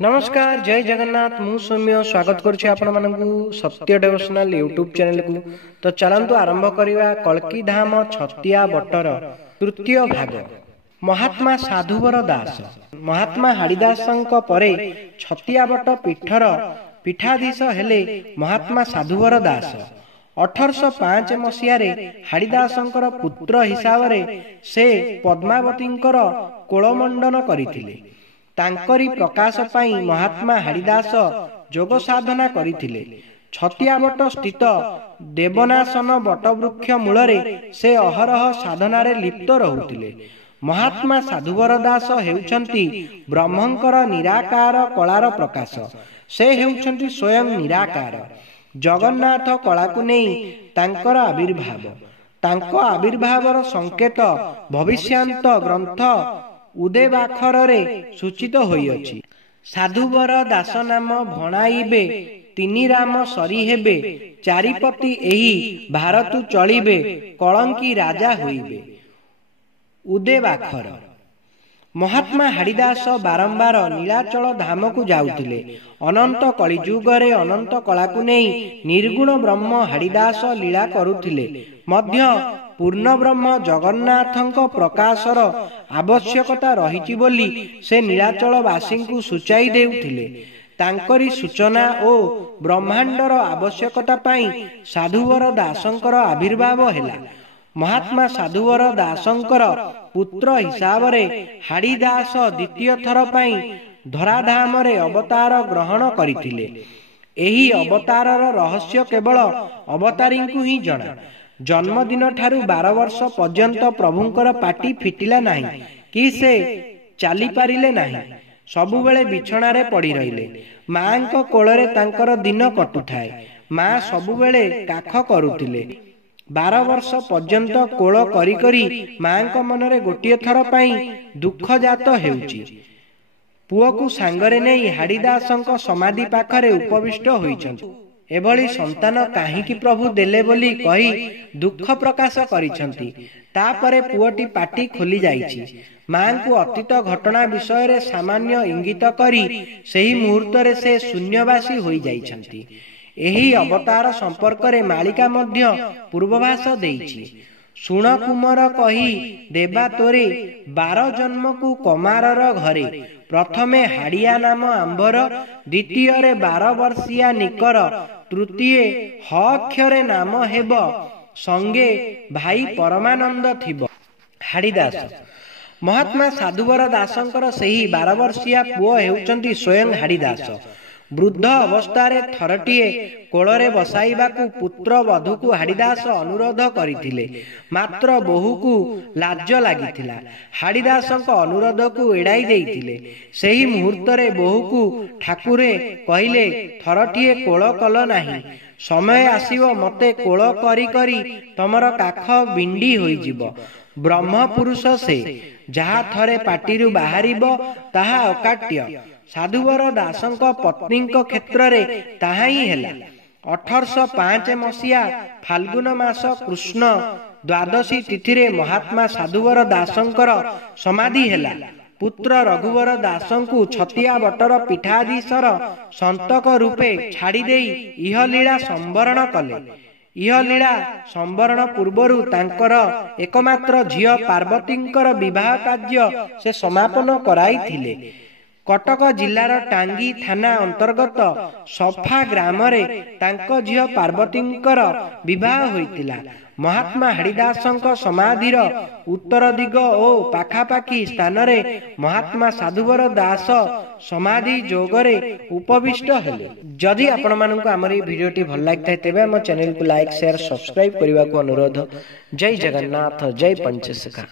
नमस्कार जय जगन्नाथ मु सौम्य स्वागत करुछि आपण मानकु सत्य डेवोशनल यूट्यूब चैनल को। तो चलंतु आरंभ करिवा कल्की धाम छतिया बटर तृतीय भाग। महात्मा साधुवर दास महात्मा हाड़ीदासंक परे छतिया बट पीठर पीठाधीश हेले महात्मा साधुवर दास। 1805 मसीह हाड़ीदासंकर पुत्र हिसाब से पद्मावतींकर कोलमंडन करथिले। तांकरी प्रकाश पाई महात्मा हाड़ीदास जोग साधना करथिले। छतियाबट स्थित देवनासन बटवृक्ष मूलरे से अहरह साधनारे लिप्त रहुथिले। महात्मा साधुवर दास हेउछंती ब्रह्मंकर निराकार कलार प्रकाश। से हेउछंती स्वयं निराकार। जगन्नाथ कला को नहीं तांकर आविर्भाव। तांको आविर्भावर संकेत भविष्यांत ग्रंथ उदेवाखर सूचित होइअछि। साधुवर दास नाम भणाइबे तिनि राम सरी हेबे। चारिपति एही भारतु चलिबे कलंकी राजा होइबे। उदेवाखर महात्मा हाड़ीदास बारंबार नीलाचल धाम को जाउथिले। अनंत कलिजुगरे अनंत कला को नहीं निर्गुण ब्रह्म हाड़ीदास लीला करुथिले मध्य पूर्ण ब्रह्म जगन्नाथंक प्रकाशर आवश्यकता रहिछि बोली से नीलाचलवासी को सूचाई देउथिले। तांकरी सूचना ओ ब्रह्मांडर आवश्यकता पाई साधुवर दासंकर आविर्भाव हेला। महात्मा साधुवर दासंकर पुत्र हिसाब रे हाड़ीदास द्वितीय थर पाई धराधाम रे अवतार ग्रहण करथिले। एही अवतारर रहस्य केवल अवतारींकु ही जଣା। जन्मदिन ठारू 12 वर्ष पर्यंत प्रभुंकर पाटी फिटिला नाही कि से चाली पारिले नाही। सबुबेले बिछणारे पड़ी रहिले। मांको कोଳରେ तांकर दिन कटुथाए। मां सबुबेले काख करुथिले। 12 वर्ष पर्यंत कोଳ करी करी मांको मनरे गोटिए थर पाई दुख जात हेउची। पुओ को सांगरे नहीं हाड़ीदासंक समाधि पाखरे उपविष्ट होइछन्ति। एभली संतान काहीकि प्रभु देले बोली कही दुख प्रकाश करिछन्ति। तापरे पुओटी पाटी खोली जाइछि। मां को अतीत घटना विषय रे सामान्य इंगित करी सेही मुहूर्त रे से शून्यवासी होई जाइछन्ति। एही अवतार संपर्क रे मालिका मध्य पूर्वभाष देइछि। सुण कुमार कही देबा तोरे 12 जन्म को कमारर घरे। प्रथमे हाड़िया नाम आंबर, द्वितीय रे 12 वर्षिया निकर, तृतीय ह अक्षरे नाम हेब, संगे भाई परमानंद थिब। हाड़ीदास महात्मा साधुवर दासंकर सेही 12 वर्षिया पुओ हेउचंती स्वयं हाड़ीदास। वृद्ध अवस्थारे थरटिए कोଳରେ बसाइबाकू पुत्र वधू को हाड़ीदास अनुरोध करथिले। मात्र बोहू को लाज लागिथिला। हाड़ीदासंक अनुरोध को एड़ाई देइथिले। सेही मुहूर्त रे बोहू को ठाकुरे कहिले थरटिए कोଳ कल नाही। समय आसीबो मते कोଳ करी करी तमर काख बिंडी होई जिवो। ब्रह्म पुरुष से जहा थरे पाटीरु बाहरिबो ताहा अकाट्य। साधुवर दासंक पत्नींक क्षेत्र रे ताहा ही हेला। 1805 मसीहा फाल्गुन मास कृष्ण द्वादशी तिथि रे महात्मा साधुवर दासंकर समाधि हेला। पुत्र रघुवर दासंकु छतिया बटर पीठाधीशर संतक रूपे छाड़ी देई इह लीला संवरण कले। इह लीला संवरण पूर्वरु तांकर एकमात्र झियो पार्वतींकर विवाह कार्य से समापन कराई थिले। कटक जिलार टांगी थाना अंतर्गत सफा ग्राम रे तांको झियो पार्वतींकर विवाह होइतिला। महात्मा हाड़ीदासंक समाधिर उत्तर दिग ओ पाखापाखी स्थान रे महात्मा साधुवर दास समाधि जोगरे उपविष्ट हेले। जदि आपण मानकु हमर ई भिडियोटी भल लागतै तेबे हम चैनल को लाइक शेयर सब्सक्राइब करबा को अनुरोध। जय जगन्नाथ जय पंचशिखा।